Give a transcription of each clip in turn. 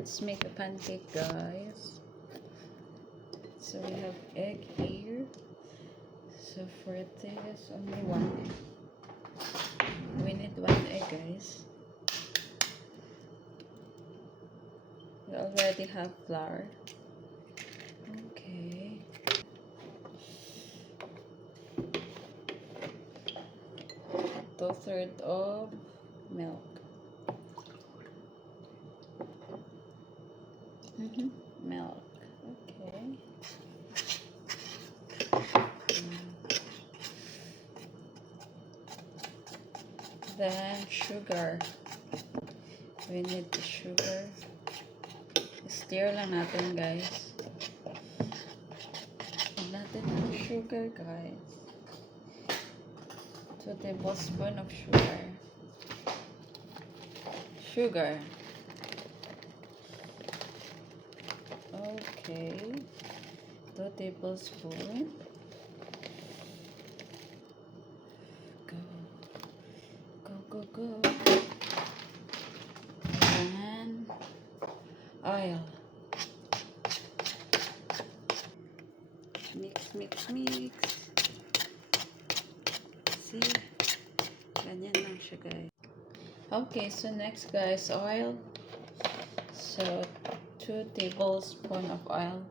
let's make a pancake, guys. So we have egg here. So for this, only one egg. We need one egg, guys. We already have flour. Okay. 2/3 of milk. Milk. Okay. Then sugar. We need the sugar. Stir lang natin, guys. Add natin ang sugar, guys. 2 tablespoons of sugar. Sugar. Okay. 2 tablespoons. Go. Go, go, go. And oil. Mix, mix, mix. See? Ganyan lang siya, guys. Okay, so next, guys, oil. So 2 tablespoons of oil.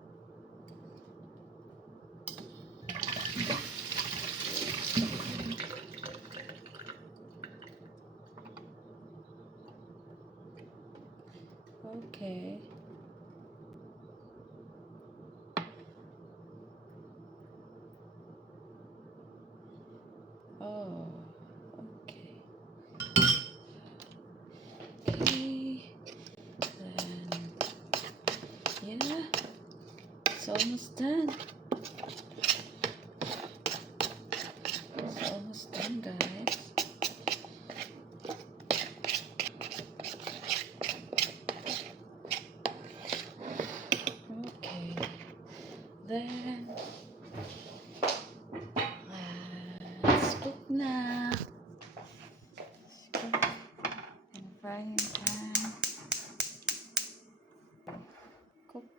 Okay. Oh, okay. Okay. Then, yeah, it's almost done. It's almost done, guys. Okay. Then, let's cook na. Let's cook in a frying pan. Cook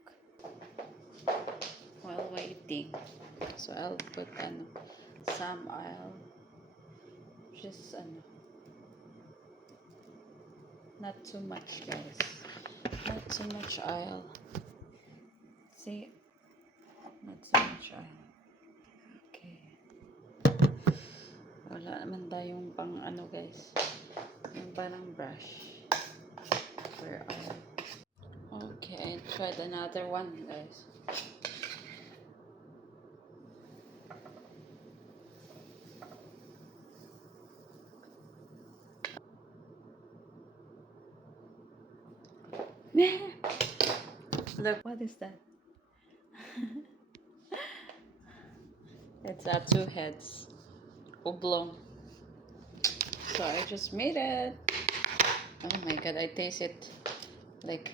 while waiting. So I'll put some oil. Just not too much, guys. Not too much oil. See? Not so much oil. Okay. Wala naman tayong pang guys. Yung parang brush for oil. Okay, I tried another one, guys. Look, what is that? It's 2 heads. Oblong. So I just made it. Oh my god, I taste it like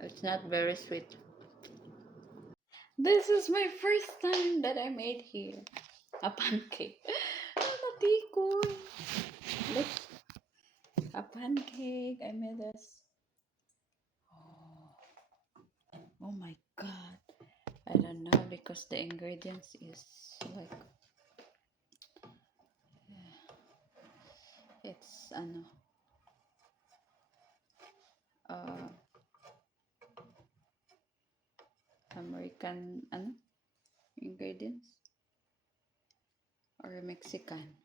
it's not very sweet. This is my first time that I made here a pancake. Natikoy. Look, a pancake. I made this. Oh my god. I don't know because the ingredients is like it's American ingredients or Mexican.